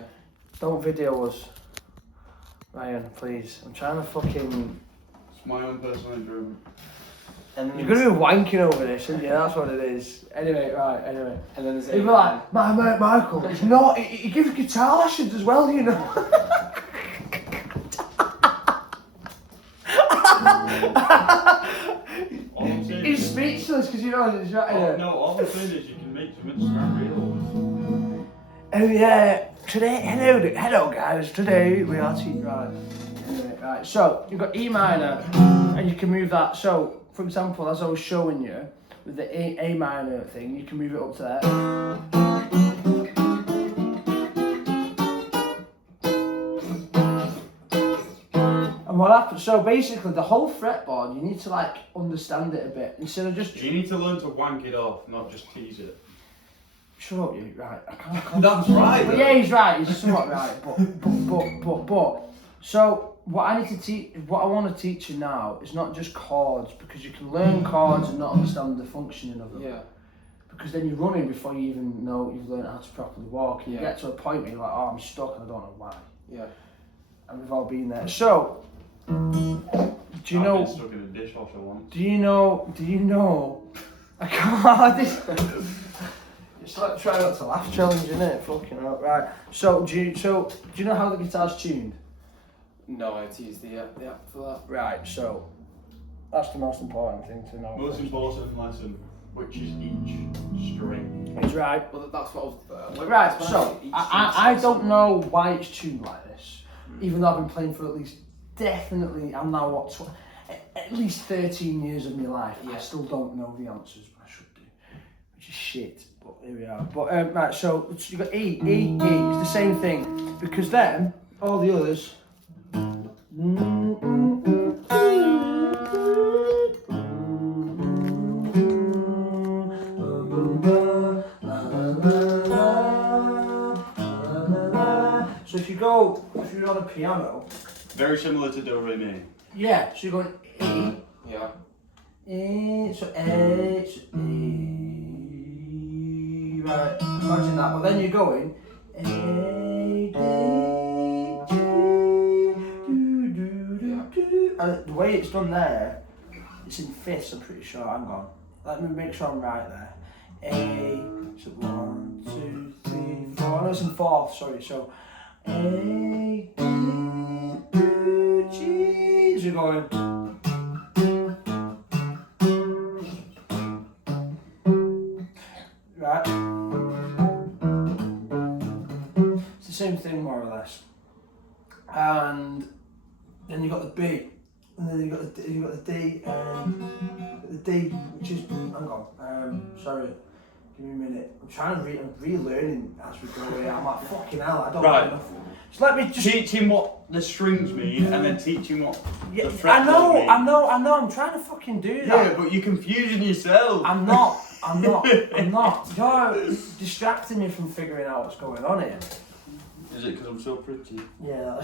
Yeah. Don't video us. Ryan, please. I'm trying to fucking... It's my own personal enjoyment. And You're going to be wanking over this, aren't you? That's what it is. Anyway, right, anyway. And then there's He'd be like, my mate Michael, he's not, he gives guitar lessons as well, you know. He's speechless because you know he's right. No, all I'm saying is you can make some Instagram reels. Oh yeah, today, hello guys, today we are teaching, right. Anyway, right, so you've got E minor and you can move that. So, for example, as I was showing you, with the A minor thing, you can move it up to there. And what happens, so basically the whole fretboard, you need to like understand it a bit, instead of just... You need to learn to wank it off, not just tease it. Shut up, you, right, I can't... That's right. But yeah, he's right, he's somewhat right, but, so what I need to teach, what I want to teach you now is not just chords, because you can learn chords and not understand the functioning of them. Yeah. Because then you're running before you even know you've learned how to properly walk, and you get to a point where you're like, oh, I'm stuck and I don't know why. Yeah. And we've all been there. So, do you know? I've been stuck in a dishwasher once. Do you know? I can't. It's like trying not to laugh challenge, isn't it? Fucking hell. Right. So do you know how the guitar's tuned? no, I have to use the app for that. Right. So that's the most important thing to know. Most important lesson, which is each string. He's right. Well, that's what I was. Right. So I don't know why it's tuned like this, even though I've been playing for at least definitely I'm now what at least 13 years of my life. Yeah. I still don't know the answers, but I should do, which is shit. But here we are. But right, so you got E. It's the same thing because then all the others. So if you're on a piano. Very similar to Do Re Mi. Yeah, so you're going E. Yeah. E, so A, so E. Right, imagine that. But then you're going A, D, G, do, do, do, do. And the way it's done there, it's in fifths, I'm pretty sure. Hang on. Let me make sure I'm right there. A, so 1, 2, 3, 4. No, it's in fourth, sorry. So A, D, G. So you're going. Right. It's the same thing more or less. And then you got the B, and then you got the D, the D, which is hang on. Sorry, give me a minute. I'm trying to I'm relearning as we go here. I'm like fucking hell. I don't know enough. So let me just teach him what the strings mean, and then teach him what the fretboard I know. mean. I'm trying to fucking do that. Yeah, but you're confusing yourself. I'm not. You're distracting me from figuring out what's going on here. Is it because I'm so pretty? Yeah.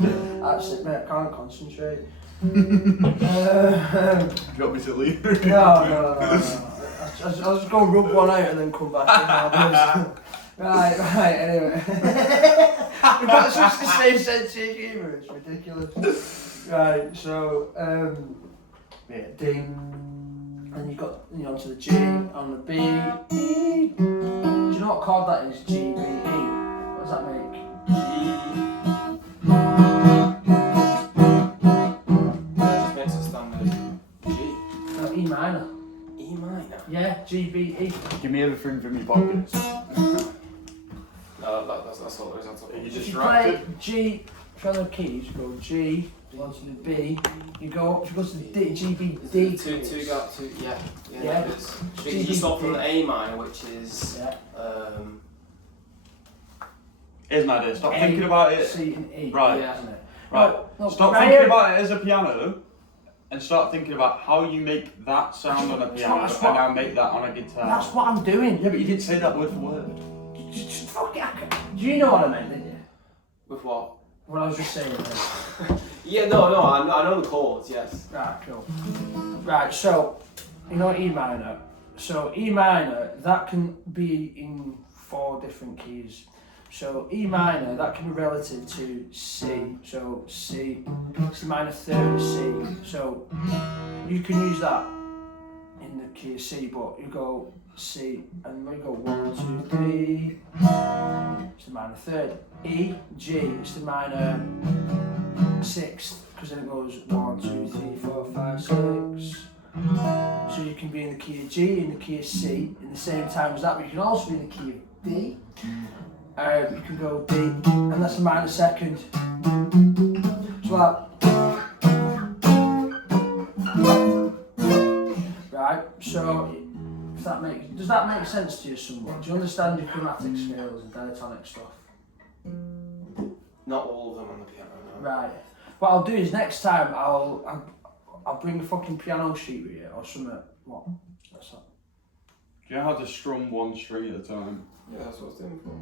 That's it, mate. I can't concentrate. Do you want me to leave? No. I'll just go rub one out and then come back. Right, anyway. We've got such the same sense of humour, it's ridiculous. Right, so, yeah, D. And you've got, onto the G, on the B, E. Do you know what chord that is? G, B, E. What does that make? Just makes a standard G. No, E minor. E minor. Yeah, G, B, E. Give me everything from your pockets. That's all there is. That's all. Are you If you distracted? play G, try the keys, you go G, onto the B, you go to the D, G, B, D. Two, yeah. Yeah. Because G, you start from D. the A minor, which is Yeah. Here's an idea. Stop A, thinking about it. C and E. Right. Yeah. Isn't it? Right. No, Stop right thinking here. about it as a piano, and start thinking about how you make that sound on a piano, That's and what- now make that on a guitar. That's what I'm doing. Yeah, but you didn't say that word for word. Just fuck it. Do you know what I meant, didn't you? with what? What I was just saying. Yeah, no, I know the chords. Yes. Right, cool. Right, so you know E minor. So E minor, that can be in 4 different keys. So E minor, that can be relative to C. So C, it's the minor third of C. So you can use that in the key of C, but you go C and we go 1, 2, 3. It's the minor third. E, G, it's the minor sixth, because then it goes 1, 2, 3, 4, 5, 6. So you can be in the key of G, in the key of C, in the same time as that, but you can also be in the key of D. You can go D, and that's the minor second. So that. Right, so if that does that make sense to you somewhat? Do you understand your chromatic scales and diatonic stuff? Not all of them on the piano, no. Right. What I'll do is next time I'll bring a fucking piano sheet with you or something. What? What's that? Do you know how to strum one string at a time? Yeah, that's what it's doing for.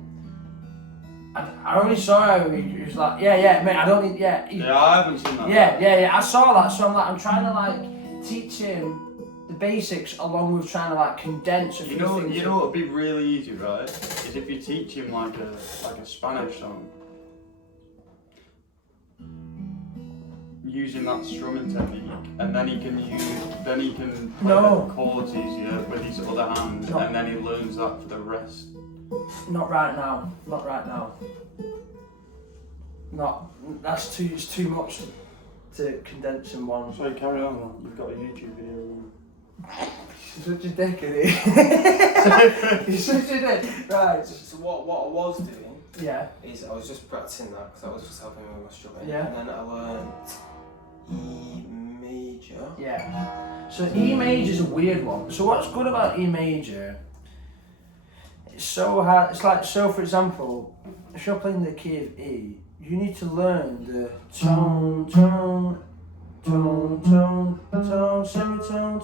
I only saw how he was like, yeah, mate, I don't need, yeah. Yeah, I haven't seen that. Yeah, I saw that, so I'm trying to like teach him the basics along with trying to like condense a few things. You know what would be really easy, right? Is if you teach him like a Spanish song. Using that strumming technique, and then he can play the chords easier with his other hand, and then he learns that for the rest. Not right now. It's too much to condense in one. Sorry, carry on. You've got a YouTube video. He's such a dick, isn't he? He's such a dick. Right. So what I was doing Yeah. is I was just practicing that because I was just helping with my strumming. Yeah. And then I learned E major. Yeah. So E major is a weird one. So what's good about E major? It's so hard. It's like, so for example, if you're playing the key of E, you need to learn the tone, semitone, tone, semitone.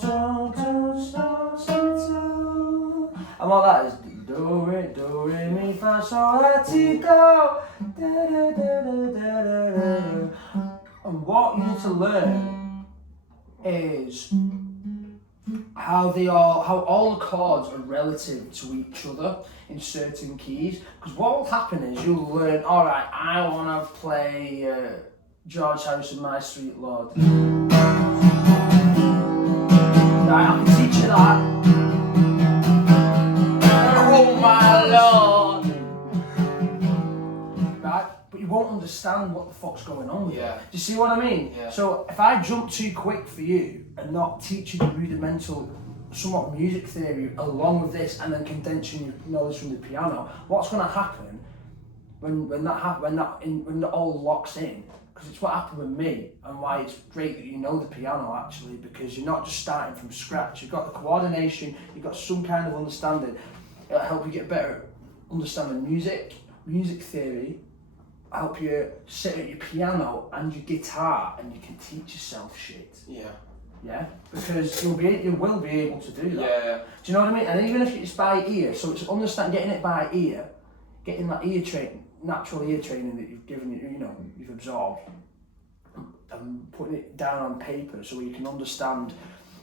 And what that is, do, re, mi, fa, sol, la, ti, do, da, da, da, da, da, da. And what you need to learn is how all the chords are relative to each other in certain keys. Because what will happen is you'll learn, alright, I want to play George Harrison, My Sweet Lord. Right, I can teach you that. Oh my Lord! Right, but you won't understand what the fuck's going on with it. Yeah. Do you see what I mean? Yeah. So if I jump too quick for you and not teach you the rudimental, somewhat music theory along with this, and then condensing your knowledge from the piano, what's going to happen when that all locks in? Because it's what happened with me, and why it's great that you know the piano actually, because you're not just starting from scratch. You've got the coordination, you've got some kind of understanding. It'll help you get better understanding music theory. Help you sit at your piano and your guitar, and you can teach yourself shit. Yeah. Yeah, because you will be able to do that. Yeah. Do you know what I mean? And even if it's by ear, so it's getting it by ear, getting that natural ear training that you've given, you've absorbed, and putting it down on paper so you can understand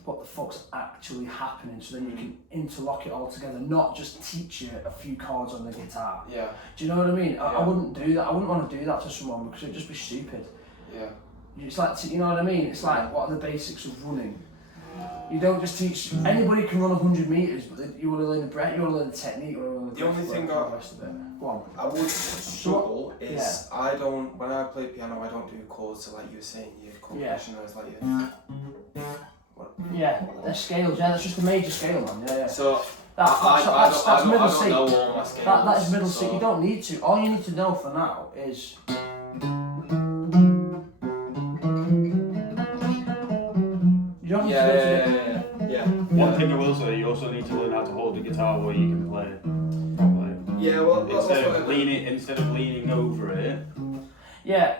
what the fuck's actually happening, so then you can interlock it all together, not just teach you a few chords on the guitar. Yeah. Do you know what I mean? Yeah. I wouldn't do that. I wouldn't want to do that to someone because it'd just be stupid. Yeah. It's like, you know what I mean? It's like, what are the basics of running? You don't just teach, anybody can run 100 metres, but you want to learn the breath, you want to learn the technique, you want to learn The only thing the rest of it. Go on. I would struggle is when I play piano, I don't do chords, so like you were saying, your chord progression is like Yeah, they're scales, that's just a major scale, man, yeah. So, that's middle C. I don't know all my scales. That is middle C, you don't need to. All you need to know for now is... You don't need to know Yeah. One thing I will say, you also need to learn how to hold the guitar where you can play properly. Yeah, well, Instead of leaning over it, Yeah.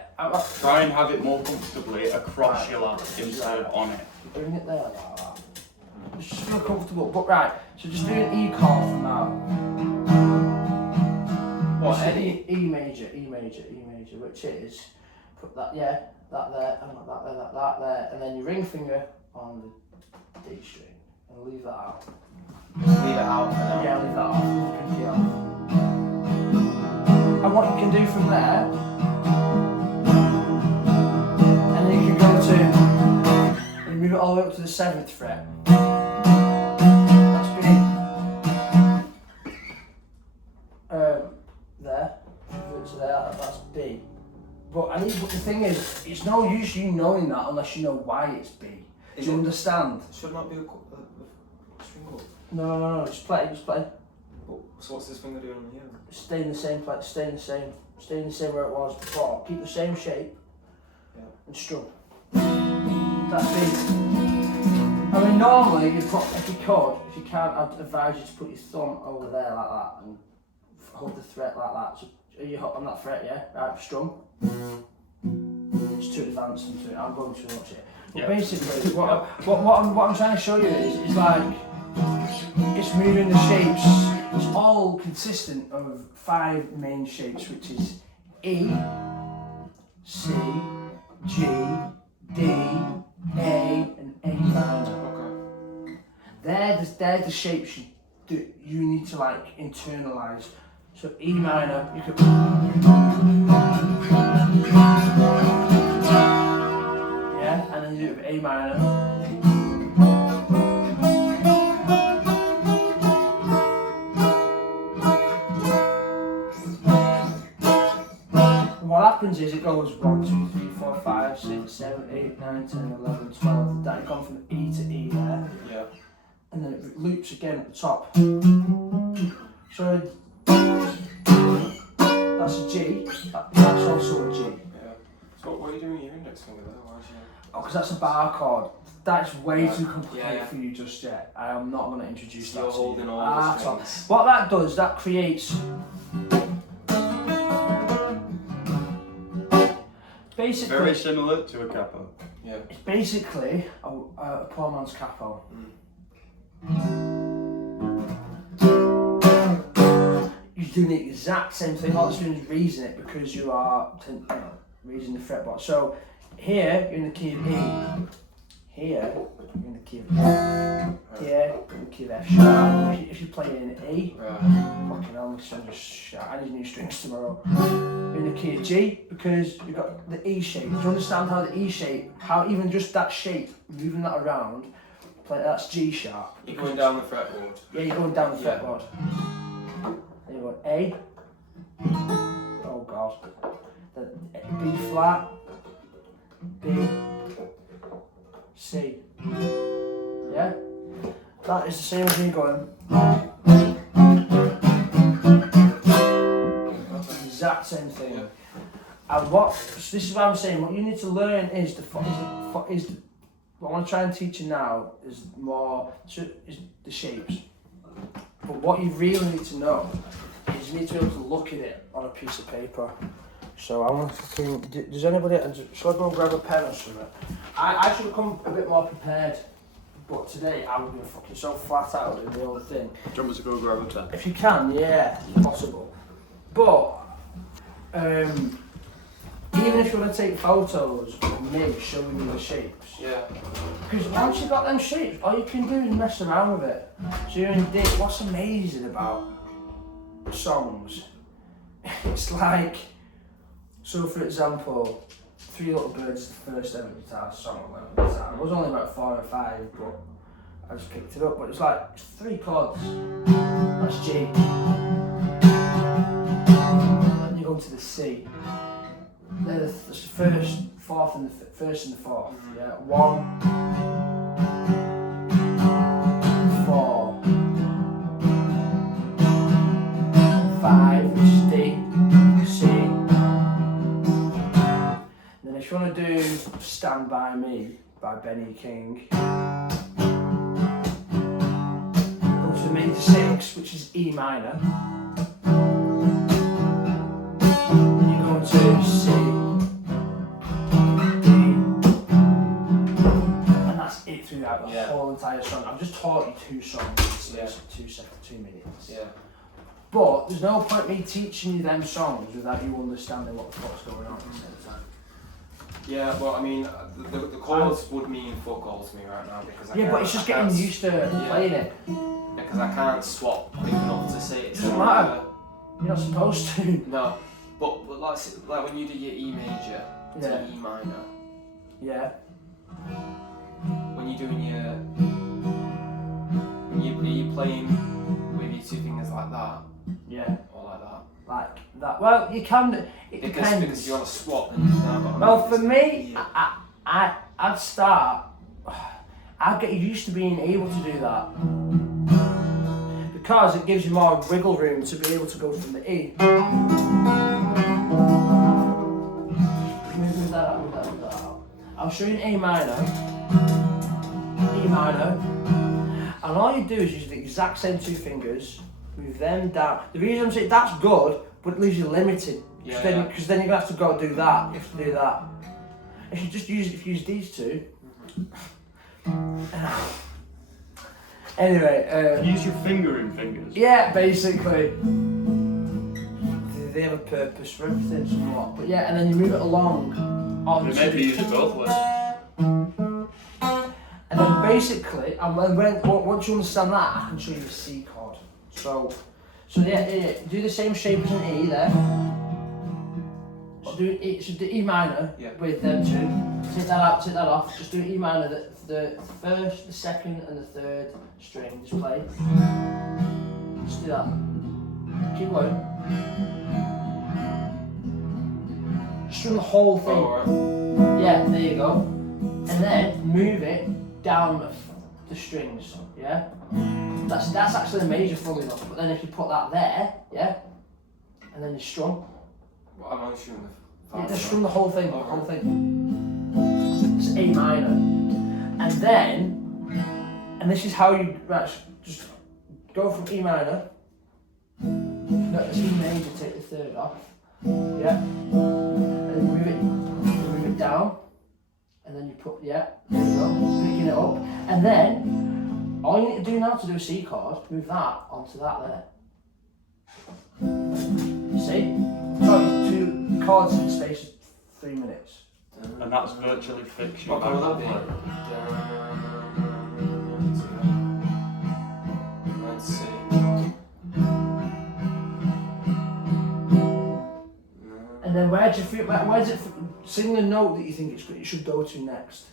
try and have it more comfortably across your lap instead of on it. Bring it there like that. Just feel comfortable. But right, so just do an E chord for now. What, Just any? E major, which is put that there, and that there, and then your ring finger on the D string, and leave that out. Leave it out for now. Yeah, leave that off. Leave the pinky off. what you can do from there, and then you can go to, and move it all the way up to the 7th fret. That's B. There. Move it to there. That's B. But the thing is, it's no use you knowing that unless you know why it's B. Do you understand? Should not be a string up. No, just play. So what's this finger doing on here? Stay in the same place, stay in the same where it was before. Keep the same shape and strum. That's it. I mean, normally if you can't, I'd advise you to put your thumb over there like that and hold the fret like that. So are you on that fret, yeah? Right, strum. It's too advanced into it. I'm going too much here. But basically, what I'm trying to show you is like it's moving the shapes. It's all consistent of 5 main shapes, which is E, C, G, D, A, and A minor. Okay. They're the shapes you need to like internalize. So E minor, you could. Yeah, and then you do it with A minor. What happens is it goes 1, 2, 3, 4, 5, 6, 7, 8, 9, 10, 11, 12. That gone from E to E there. Yeah. And then it loops again at the top. So that's a G. That's also a G. Yeah. So what are you doing with your index finger there? Why is you... Oh, because that's a bar chord. That's way too complicated for you just yet. I am not going to introduce that. You're to you. holding all the strings. What that does, that creates. Basically, very similar to a capo. Yeah. It's basically a poor man's capo. You're doing the exact same thing. All it's doing is raising it because you are raising the fretboard. So here you're in the key of E. Here you're in the key of F. Here you're in the key of F sharp. If you're playing in E, fucking hell, my son just shot. I need new strings tomorrow. You're in the key of G because you've got the E shape. Do you understand how the E shape, how even just that shape, moving that around, that's G sharp. You're going down the fretboard. Yeah, you're going down the fretboard. Then you go A. Oh god. Then B flat. B. C. Yeah? That is the same as me going. Exact same thing. Yeah. And so this is what I'm saying, what you need to learn is what I want to try and teach you now is the shapes. But what you really need to know is you need to be able to look at it on a piece of paper. So I want to think, does anybody, shall I go and grab a pen or something? I should have come a bit more prepared, but today I'm going fucking so flat out with the whole thing. Do you want me to go grab a pen? If you can, yeah, possible. But, even if you want to take photos of me showing you the shapes. Yeah. Because once you've got them shapes, all you can do is mess around with it. So you're in what's amazing about songs, it's like, so for example, Three Little Birds is the first ever guitar song I learned on guitar. It was only about 4 or 5, but I just picked it up. But it's like, it's 3 chords. That's G. Then you go to the C. They're the first, fourth, and the first and the fourth. Yeah, 1, 4, 5, which is D, C. And then if you want to do Stand By Me by Benny King, go to the major 6, which is E minor. You go to C, D, and that's it throughout the whole entire song. I've just taught you 2 songs, so it's 2 minutes. Yeah. But there's no point me teaching you them songs without you understanding what the fuck's going on at the same time. Yeah, well, I mean, the chords would mean fuck all to me right now because but it's just getting used to playing it. Yeah, because I can't swap quick enough to say it. Doesn't matter. You're not supposed to. No. But like when you do your E major to E minor, Yeah. when you're doing are you playing with your 2 fingers like that? Yeah. Or like that? Like that. Well, you can. It depends. Because you're on a swap and you've now got a Well, for me, yeah. I'd start. I'd get used to being able to do that because it gives you more wiggle room to be able to go from the E. Move that out. I'll show you an A minor, E minor, and all you do is use the exact same 2 fingers, move them down. The reason I'm saying that's good, but it leaves you limited. Because then you're gonna have to go do that. You have to do that. If you just use these 2. Anyway. Use your fingering fingers. Yeah, basically. They have a purpose for everything somewhat. But yeah, and then you move it along. They maybe use it both ways. And then basically, once you understand that, I can show you the C chord. So yeah, do the same shape as an E there. Do the E minor with them 2. Take that out, take that off. Just do E minor, the first, the second, and the 3rd string. Just play. Just do that. Keep going. Strum the whole thing. Oh, right. Yeah, there you go. And then move it down the strings. Yeah. That's actually the major, funnily enough. But then if you put that there, yeah, and then you strum. Well, I'm only strumming the Just strum the whole thing, It's A minor. And then, and this is how you just go from E minor. No, it's E major, take the 3rd off. Yeah. And move it down. And then you put, there you go, picking it up. And then, all you need to do now to do a C chord, move that onto that there. See? Sorry, 2 chords in the space of 3 minutes. And that's virtually fixed your What colour would back. that be? Let's see. And then where do you feel? Where does it? Sing the note that you think it should go to next.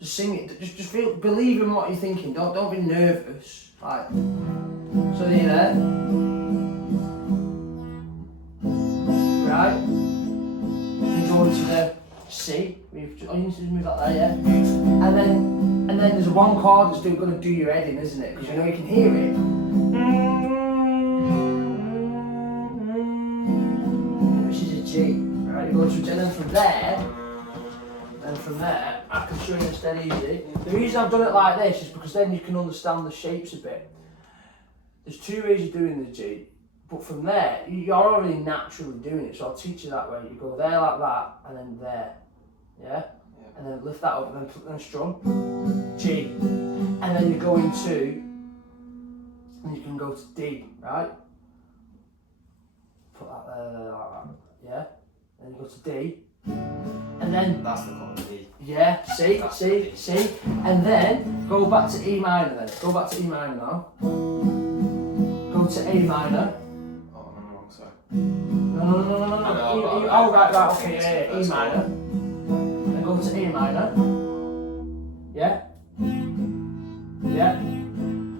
Just sing it. Just feel. Believe in what you're thinking. Don't be nervous. Like. So there. Right. You go to the C. All you need to do is move that there, yeah. And then there's one chord that's going to do your head in, isn't it? Because you know you can hear it. Which is a G. Right. You go to, and then from there, I can show you this dead easy. The reason I've done it like this is because then you can understand the shapes a bit. There's 2 ways of doing the G. But from there, you're already naturally doing it, so I'll teach you that way. You go there like that, and then there, yeah? And then lift that up, and then strum, G. And then you go into, and you can go to D, right? Put that there like that, yeah? Then you go to D, and then... That's the chord, D. Yeah, see? And then, go back to E minor then. Go back to E minor now. Go to A minor. No. Oh, right, okay, yeah, E minor. Then go to A minor. Yeah?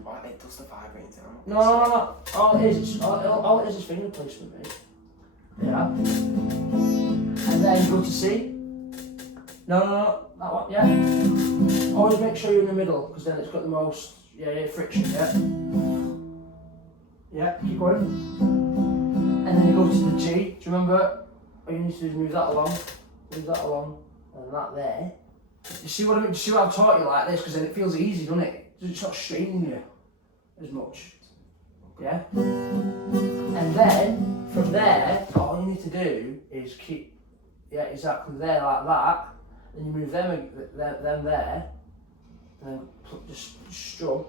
Why it does the vibrating down? No. All it is finger placement, mate. Yeah. And then go to C. No, that one, yeah. Always make sure you're in the middle, because then it's got the most, friction, yeah. Yeah, keep going. And then you go to the G. Do you remember? All you need to do is move that along, and that there. You see what I mean? You see what I've taught you like this? Because then it feels easy, doesn't it? It's not straining you as much. Yeah? And then, from there, all you need to do is keep, exactly there like that. Then you move them there, and then just strum.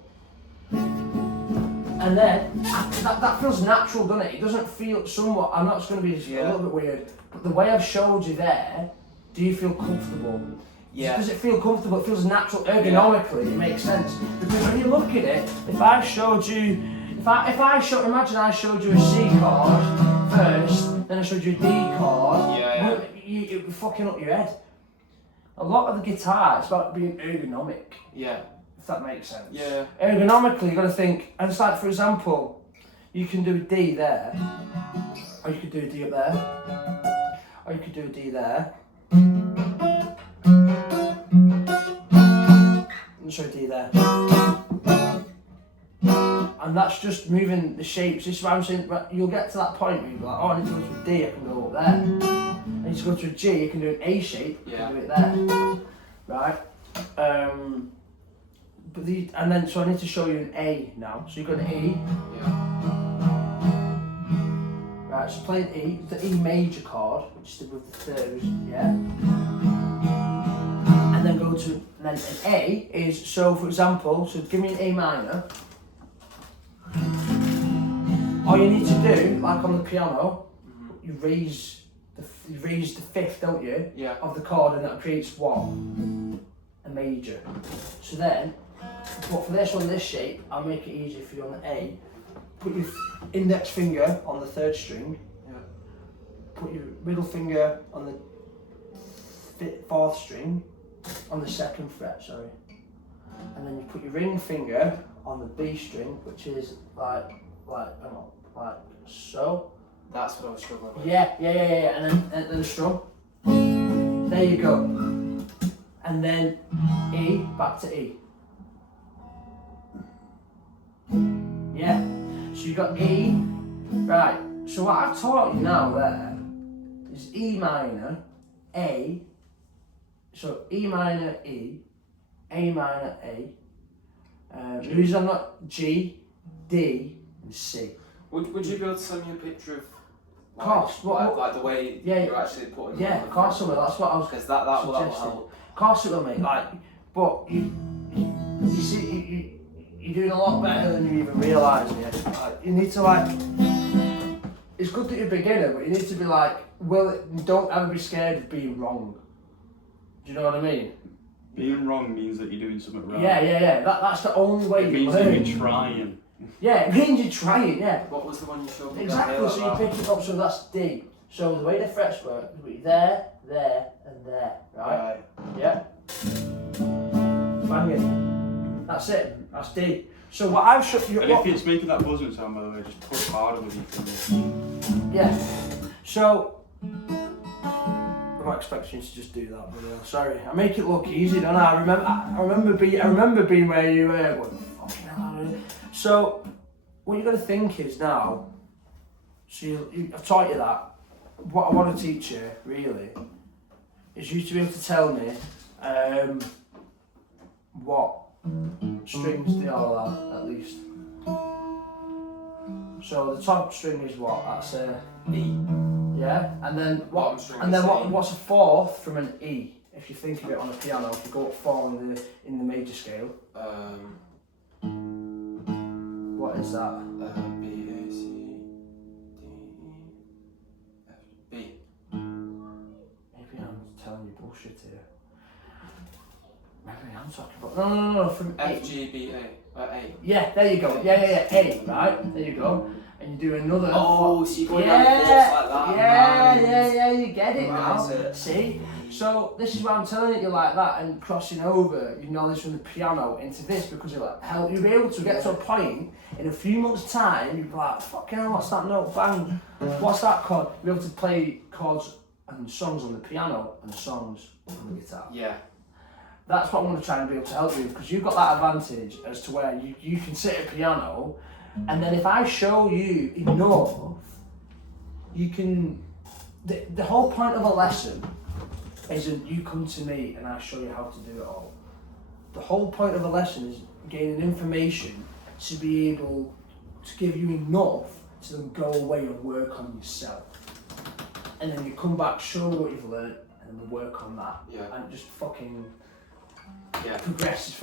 And then, that feels natural, doesn't it? It doesn't feel somewhat, I know it's going to be a little bit weird, but the way I've showed you there, do you feel comfortable? Yeah. Does it feel comfortable? It feels natural, ergonomically, it makes sense. Because when you look at it, if I showed you If I show, imagine I showed you a C chord first, then I showed you a D chord. Yeah. Well, it would fucking up your head. A lot of the guitar, it's about being ergonomic. Yeah. If that makes sense. Yeah. Ergonomically, you've got to think, and it's like, for example, you can do a D there, or you could do a D up there, or you could do a D there. Sorry, D there. And that's just moving the shapes. This is what I'm saying, but you'll get to that point where you'll be like, oh, I need to go to a D, I can go up there. I need to go to a G, you can do an A shape, you can do it there. Right? And then, so I need to show you an A now. So you've got an E. Yeah. Right, so play an E, the E major chord, which is with the third, yeah? And then go to, and then an A is, so for example, so give me an A minor. All you need to do, like on the piano, you raise the fifth, don't you? Yeah. Of the chord, and that creates what? A major. So then, but for this one, this shape, I'll make it easier for you on the A. Put your index finger on the third string. Yeah. Put your middle finger on the fourth string, on the second fret, sorry. And then you put your ring finger on the B string, which is like so. That's what I was struggling with. Yeah, and then the strum. There you go. And then E, back to E. Yeah. So you've got E. Right. So what I've taught you now there is E minor, A. So E minor, E, A minor, A. The reason I'm not G, D, and C. Would you be able to send me a picture of Of course. like the way you're actually putting it on Of the course front? I will. That's what I was Because that will suggesting. help. Of course it will, mate. Like, but you see, you're doing a lot better than you even realising it. Like, you need to like. It's good that you're a beginner, but you need to be like, don't ever be scared of being wrong. Do you know what I mean? Being wrong means that you're doing something right. Yeah. That's the only way It you means learn. that you're trying. Yeah, it means you're trying. Yeah. What was the one you showed me? Exactly. So you pick it up. So that's D. So the way the frets work is we there, and there. Right. Yeah. Banging. That's it. That's D. So what I've showed you. And if it's making that buzzing sound, by the way, just push harder with your fingers. Yeah. So I'm not expecting you to just do that, but sorry. I make it look easy, don't I? I remember being where you were. Going, fucking hell. So what you got to think is now. So I've taught you that. What I want to teach you really is you to be able to tell me what strings they all are at least. So the top string is what? That's a E. Yeah, and then Bottom string and then is what? C. What's a fourth from an E? If you think of it on a piano, if you go up 4 in the major scale, what is that? B, A, C, D, E, F, B. Maybe I'm telling you bullshit here. Maybe I'm talking about no from A. F, G, B, A. A. Yeah, there you go. Yeah. A, right? There you go. And you do another. Oh, so you go down the chords like that. Yeah, you get it Right, now. so- See? So this is why I'm telling it you like that and crossing over your knowledge from the piano into this because it'll help you be able to get to a point in a few months' time, you'll be like, fucking hell, what's that note? Bang. What's that chord? You'll be able to play chords and songs on the piano and songs on the guitar. Yeah. That's what I'm going to try and be able to help you with because you've got that advantage as to where you can sit at a piano and then if I show you enough, you can... The whole point of a lesson isn't you come to me and I show you how to do it all. The whole point of a lesson is gaining information to be able to give you enough to then go away and work on yourself. And then you come back, show what you've learned, and then we work on that. Yeah. And just fucking Yeah. progress